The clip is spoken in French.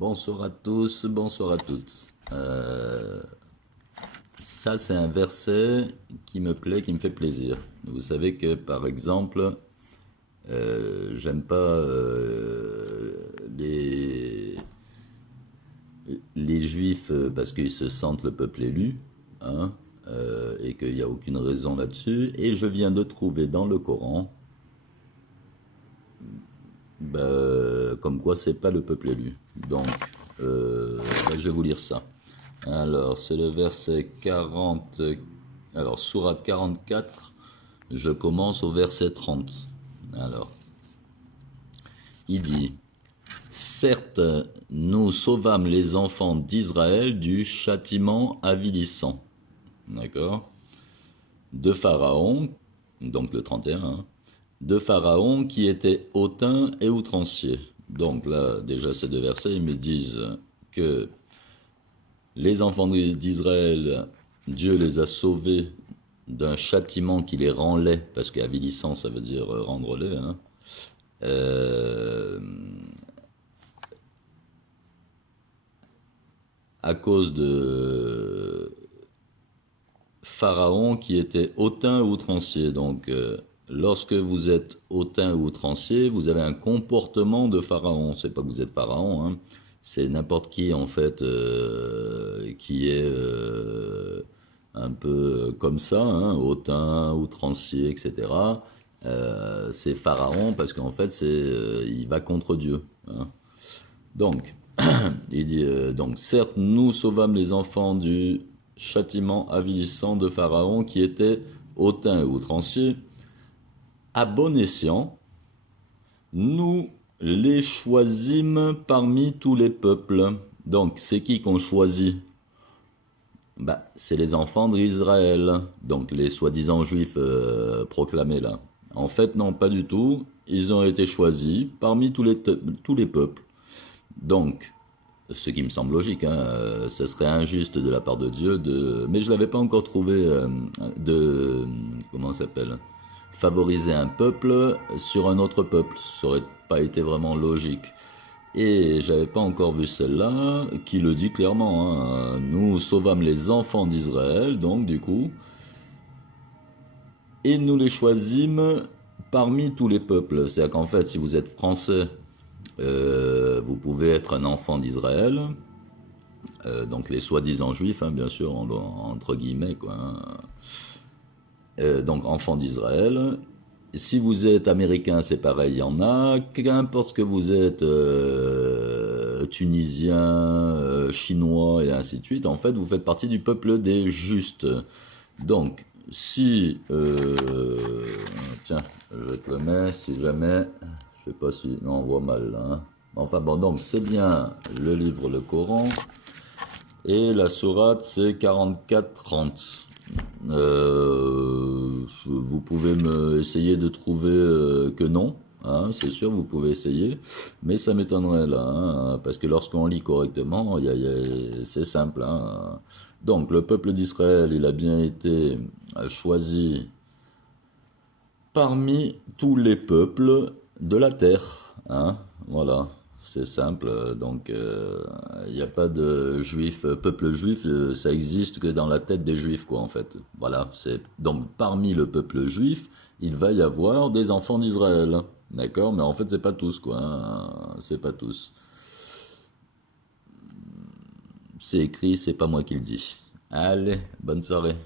Bonsoir à tous, bonsoir à toutes. Ça, c'est un verset qui me plaît, qui me fait plaisir. Vous savez que, par exemple, j'aime pas les Juifs parce qu'ils se sentent le peuple élu, hein, et qu'il n'y a aucune raison là-dessus. Et je viens de trouver dans le Coran, comme quoi c'est pas le peuple élu. Donc, je vais vous lire ça. Alors, c'est le verset 40, alors, sourate 44, je commence au verset 30. Alors, il dit, certes, nous sauvâmes les enfants d'Israël du châtiment avilissant, d'accord, de Pharaon, donc le 31, hein, de Pharaon qui était hautain et outrancier. Donc là, déjà, ces deux versets, ils me disent que les enfants d'Israël, Dieu les a sauvés d'un châtiment qui les rend laids, parce qu'avilissant, ça veut dire rendre laid, hein. À cause de Pharaon qui était hautain ou outrancier. Donc, lorsque vous êtes hautain ou outrancier, vous avez un comportement de Pharaon. C'est pas que vous êtes Pharaon, hein. C'est n'importe qui, en fait, qui est un peu comme ça, hein, hautain, outrancier, etc. C'est Pharaon parce qu'en fait, il va contre Dieu, hein. Donc, il dit, donc, certes, nous sauvâmes les enfants du châtiment avilissant de Pharaon qui était hautain et outrancier. À bon escient, nous les choisîmes parmi tous les peuples. Donc, c'est qui qu'on choisit? C'est les enfants d'Israël, donc les soi-disant juifs proclamés là. En fait, non, pas du tout. Ils ont été choisis parmi tous les peuples. Donc, ce qui me semble logique, hein, ce serait injuste de la part de Dieu mais je l'avais pas encore trouvé comment ça s'appelle, favoriser un peuple sur un autre peuple. Ça aurait pas été vraiment logique. Et j'avais pas encore vu celle-là qui le dit clairement, hein. Nous sauvâmes les enfants d'Israël, donc du coup, et nous les choisîmes parmi tous les peuples. C'est-à-dire qu'en fait, si vous êtes français, vous pouvez être un enfant d'Israël, donc les soi-disant juifs, hein, bien sûr, entre guillemets, quoi, hein. Donc enfant d'Israël. Si vous êtes américain, c'est pareil, il y en a. Qu'importe ce que vous êtes, tunisien, chinois et ainsi de suite, en fait, vous faites partie du peuple des justes. Donc, si, tiens, je te le mets, si jamais, je sais pas si, non, on voit mal là, hein. Enfin bon, donc c'est bien le livre, le Coran, et la sourate c'est 44-30. Vous pouvez essayer de trouver que non, hein, c'est sûr, vous pouvez essayer, mais ça m'étonnerait là, hein, parce que lorsqu'on lit correctement, c'est simple, hein. Donc le peuple d'Israël, il a bien été choisi parmi tous les peuples de la terre, hein, voilà. C'est simple, donc il n'y a pas de juif, peuple juif, ça existe que dans la tête des juifs, quoi, en fait. Voilà, donc parmi le peuple juif, il va y avoir des enfants d'Israël, d'accord? Mais en fait, c'est pas tous, quoi, hein, c'est pas tous. C'est écrit, c'est pas moi qui le dis. Allez, bonne soirée.